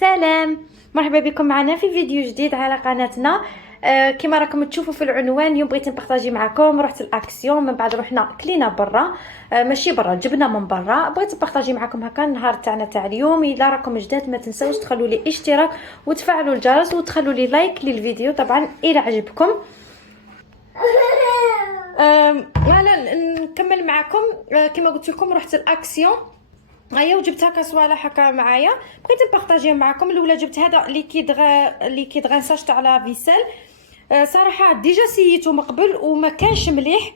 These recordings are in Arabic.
سلام، مرحبا بكم معنا في فيديو جديد على قناتنا. كما راكم تشوفوا في العنوان، اليوم بغيت نبارطاجي معكم. رحت الاكسيون، من بعد رحنا كلينا برا، ماشي برا، جبنا من برا. بغيت نبارطاجي معكم هكا النهار تاعنا تاع اليوم. اذا راكم جداد ما تنساوش تخلوا لي اشتراك وتفعلوا الجرس وتخلوا لي لايك للفيديو طبعا الى عجبكم. لا نكمل معكم. كما قلت لكم رحت الاكسيون، هيا وجبت هكا صوالح هكا معايا، بغيت نبارطاجيها معكم. الاولى جبت هذا ليكيد غانساج تاع لا فيسيل. صراحه ديجا سيتو من قبل وما كانش مليح،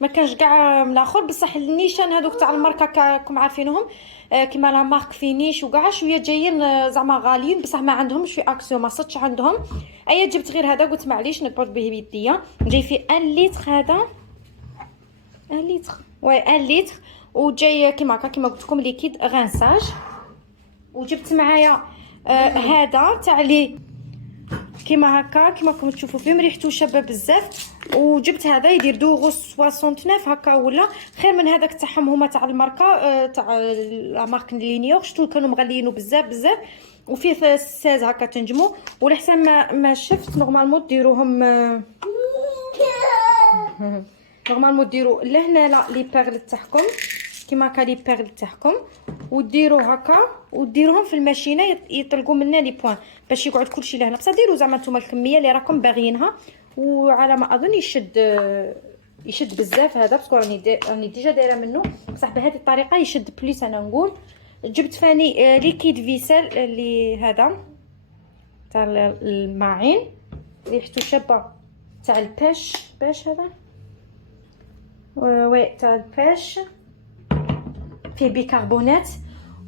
ما كانش كاع من الاخر، بصح النيشان هذوك تاع الماركه راكم عارفينهم، كيما لا مارك فينيش وكاع شويه جايين زعما غاليين، بصح ما عندهمش في اكسيون، ما صدتش عندهم. ايا جبت غير هذا، قلت معليش نقبض به بيديا. جاي في 1 لتر، هذا 1 لتر، واي 1 لتر، وجاي كيما هكا كيما قلت لكم ليكيد غانساج. وجبت معايا هذا تاع لي كيما هكا، كيما راكم تشوفوا فيه ريحته شابه بزاف. وجبت هذا يدير دوغو 69 هكا، ولا خير من هذاك تاعهم هما تاع الماركه تاع لا مارك لينيور، شتو كانوا مغليينو بزاف بزاف. وفيه 16 هكا تنجموا، ولحسن ما شفت نورمالمون ديروهم نورمالمون ديروا لهنا لا لي بيرل تاعكم كيما هكا، لي بيرل تاعكم، وديروا هكا وديروهم في الماشينه يطلقوا منا لي بوين باش يقعد كلشي لهنا. بصح ديروا زعما نتوما الكميه اللي راكم باغيينها. وعلى ما اظن يشد بزاف هذا، باسكو راني ديجا دايره منه، بصح بهذه الطريقه يشد بليس انا نقول. جبت فاني ليكيد فيسل اللي هذا تاع الماعين، ريحته شابه، تاع الباش هذا، وي تاع الباش، فيه بيكربونات.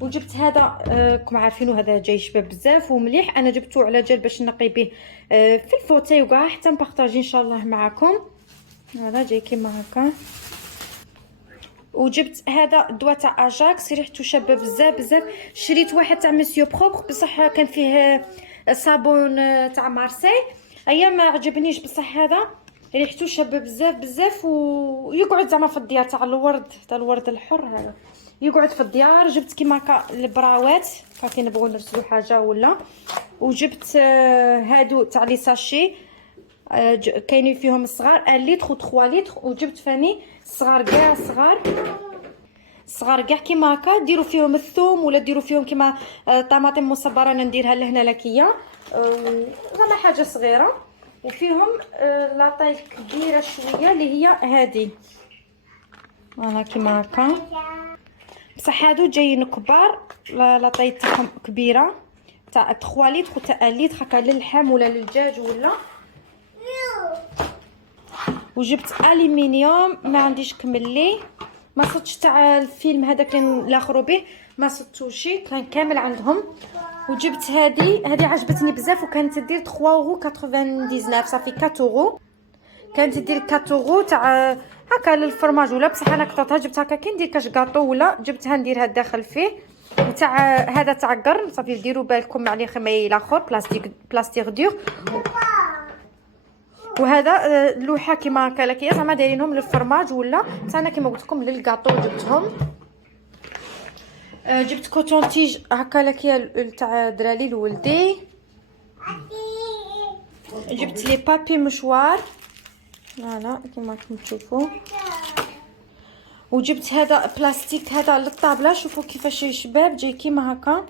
وجبت هذا راكم عارفينو، هذا جاي شباب بزاف ومليح. انا جبته على جال باش نقي به في الفوتاي وكاع، حتى نبارطاجي ان شاء الله معكم. هذا جاي كيما هكا. وجبت هذا الدواء تاع اجاكس، ريحته شابه بزاف بزاف. شريت واحد تاع مسيو بروبر، بصح كان فيه صابون تاع مارسي، ايا ما عجبنيش، بصح هذا ريحته شابه بزاف بزاف ويقعد زعما في الديار تاع الورد الحر، هذا يقعد في الديار. جبت كيما هكا البراوات كي نبغوا نرسلوا حاجه ولا. وجبت هادو تاع لي ساشي، كاينين فيهم الصغار 1 لتر و 3 لتر. وجبت فاني صغار كاع، صغار كاع كيما هكا، ديروا فيهم الثوم ولا ديروا فيهم كيما طماطم مصبره، انا نديرها لهنا لكيه زعما حاجه صغيره. وفيهم لاطاي كبيره شويه اللي هي هذه، انا كيما هكا، بصح هادو جايين كبار، لاطاي تاعهم كبيره تاع 3 لتر و تاع 1 لتر هكا للحم ولا للدجاج ولا. وجبت الومنيوم، ما عنديش كملي، ما صدتش تاع الفيلم هذاك الاخر به، ما صدتوشي، كان كامل عندهم. وجبت هذه عجبتني بزاف، وكانت تدير 3.99 صافي 4 كانت تدير 4 تاع هكا للفرماج ولا. بصح انا كثرتها جبت هكا كي ندير كاش كاطو ولا، جبتها نديرها داخل فيه. تاع هذا تاع قرن صافي، ديروا بالكم عليه خمي الاخر بلاستيك دور. وهذا لوحه كيما هكا لكيه، زعما دايرينهم للفرماج ولا، بصح انا كيما قلت لكم للكاطو جبتهم. جبت كوتون تيج هكا لكيه تاع دراري لولدي. جبت لي بابي مشوار، فوالا كيما راكم تشوفوا. وجبت هذا بلاستيك هذا للطابله، شوفوا كيفاش شباب جاي كيما هكا،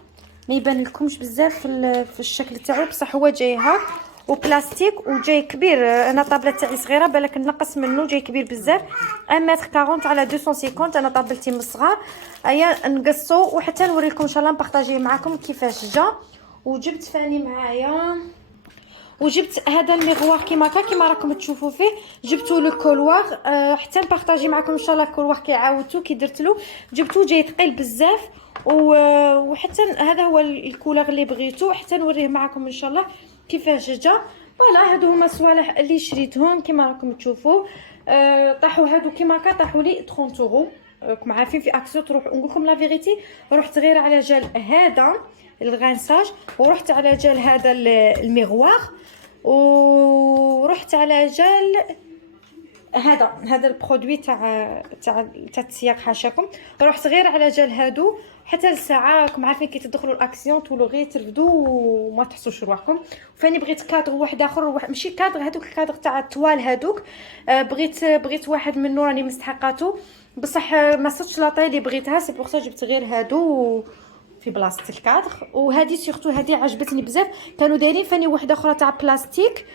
ما يبان لكمش بزاف في الشكل تاعو، بصح هو جاي هاك وبلاستيك وجاي كبير. انا طابله تاعي صغيره بالك نقص منه، جاي كبير بزاف 1 متر 40 على 250. انا طابلتي من الصغار، ايا نقصو وحتى نوريكم ان شاء الله نبارطاجيه معكم كيفاش جا. وجبت فاني معايا، وجبت هذا المغوار كيما هكا كيما راكم تشوفوا فيه، جبتو لو كولوار حتى نبارطاجي معكم ان شاء الله الكولوار كي عاودتو كي درتلو. جبتو جاي ثقيل بزاف وحتى هذا هو الكولور اللي بغيتو، حتى نوريه معكم ان شاء الله كيفاش جا. فوالا هادو هما الصوالح اللي شريتهم كيما راكم تشوفوا. طاحوا هادو كيما هكا، طاحوا لي 30 اورو. راكم عارفين في اكسيو تروح، نقول لكم لا فيغيتي، رحت غير على جال هذا الغانساج، ورحت على جال هذا المغوار، ورحت على جال هذا البرودوي تاع تسياق حاشاكم. رحت غير على جال هادو حتى الساعه راكم عارفين كي تدخلوا الاكسيون تولوا غير ترفدوا وما تحسوش رواحكم. وفاني بغيت كادر واحد اخر، ماشي كادر، هذوك الكادر تاع الطوال هذوك. بغيت واحد منو راني مستحقاتو بصح ما صدتش لاطاي اللي بغيتها، سي بوغ سا جبت غير هادو في بلاصه الكادر. وهذه سورتو هذه عجبتني بزاف. كانوا دايرين فاني واحده اخرى تاع بلاستيك،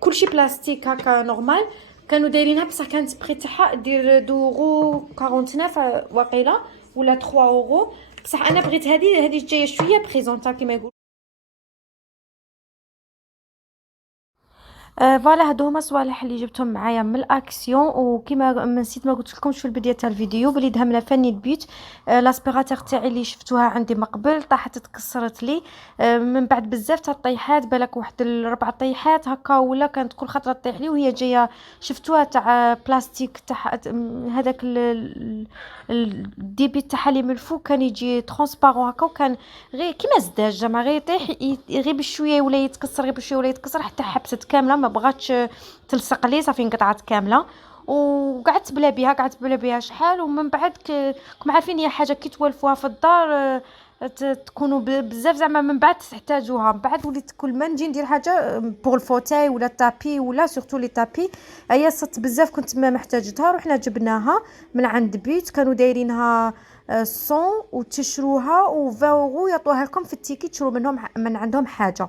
كلشي بلاستيك هكا نورمال. كانوا دايرينها بصح كانت بري تاعها دير 2.49 واقيلا ولا 3 اورو. بصح انا بغيت هذه جايه شويه بريزونطا كيما يقولوا. فوالا هادو هما الصوالح اللي جبتهم معايا من الاكسيون. وكيما نسيت ما قلت لكمش في البدايه تاع الفيديو بلي دهمنا فاني البيوت. لاسبيراتور تاعي اللي شفتوها عندي من قبل طاحت تكسرت لي من بعد بزاف تاع الطيحات، بالك واحد 4 طيحات هكا، ولا كانت كل خطره تطيح لي وهي جايه. شفتوها تاع بلاستيك تاع هذاك الديبي تاعها اللي من الفوق كان يجي ترونسبارون هكا، وكان غير كيما الزجاج ما غير يطيح غير بشويه ولا يتكسر، غير بشويه ولا يتكسر حتى حبست كامله ما بغاتش تلصق لي، صافي انقطعت كامله. وقعدت بلا بها شحال. ومن بعد كم عارفين هي حاجه كي توالفوها في الدار تكونوا بزاف زعما من بعد تحتاجوها. من بعد وليت كل ما نجي ندير حاجه بور الفوتاي ولا التابي ولا سورتو لي تابي هي صدت بزاف كنت ما محتاجتها. رحنا جبناها من عند بيت، كانوا دايرينها 100 وتشروها و20 اورو يعطوها لكم في التيكي تشرو منهم من عندهم حاجه،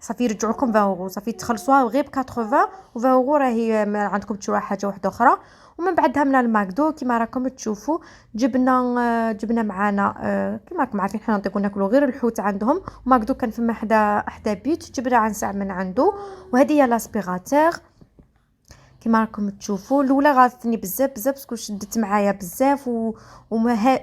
صافي يرجعوا لكم 20 اورو، صافي تخلصوها غير ب 80 و20 اورو راهي عندكم تشروها حاجه واحده اخرى. ومن بعد دهمنا الماكدو كيما راكم تشوفوا. جبنا معانا كيما راكم عارفين حنا نطيقوا ناكلوا غير الحوت عندهم. ماكدو كان فما حدا بيت جبنا عنسع من عنده. وهذه هي لاسبيراتور كيما راكم تشوفوا. الاولى غاضتني بزاف باسكو شدت معايا بزاف.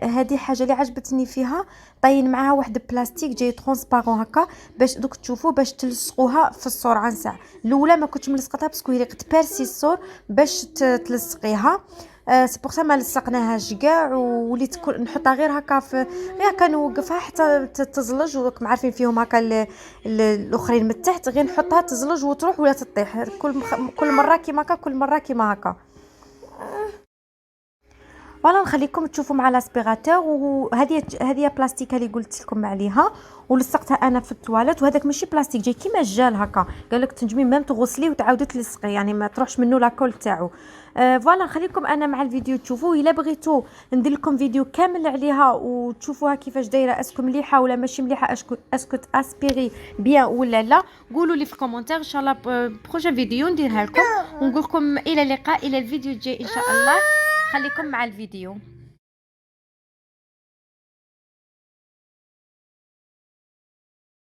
هذه حاجه اللي عجبتني فيها، طاين معاها واحد بلاستيك جاي ترونسبارون هكا باش دوك تشوفوا باش تلصقوها في الصور عنسع. الاولى ما كنتش ملصقتها باسكو هي تبارسي الصور باش تلصقيها. سي بوغ سا ما لصقناهاش كاع، وليت نحطها غير هكا غير هكا نوقفها حتى تزلج. وراكم عارفين فيهم هكا الاخرين من التحت غير نحطها تزلج وتروح ولا تطيح كل مره كيما هكا، كل مره كيما هكا. فوالا نخليكم تشوفوا مع لاسبيراتور. وهذه بلاستيكه اللي قلت لكم عليها ولصقتها انا في التواليت. وهذاك ماشي بلاستيك جاي كيما الجال هكا، قال لك تنجمي ميم تغسليه وتعاودي تلصقي يعني ما تروحش منه لاكول تاعو. فوالا نخليكم انا مع الفيديو تشوفوا. الا بغيتوا ندير لكم فيديو كامل عليها وتشوفوها كيفاش دايره، اسكو مليحه ولا ماشي مليحه، اسكو تاسبيري بيان ولا لا، قولوا لي في الكومونتير ان شاء الله. بروجين فيديو نديرها لكم ونقول لكم الى اللقاء الى الفيديو الجاي ان شاء الله. خليكم مع الفيديو.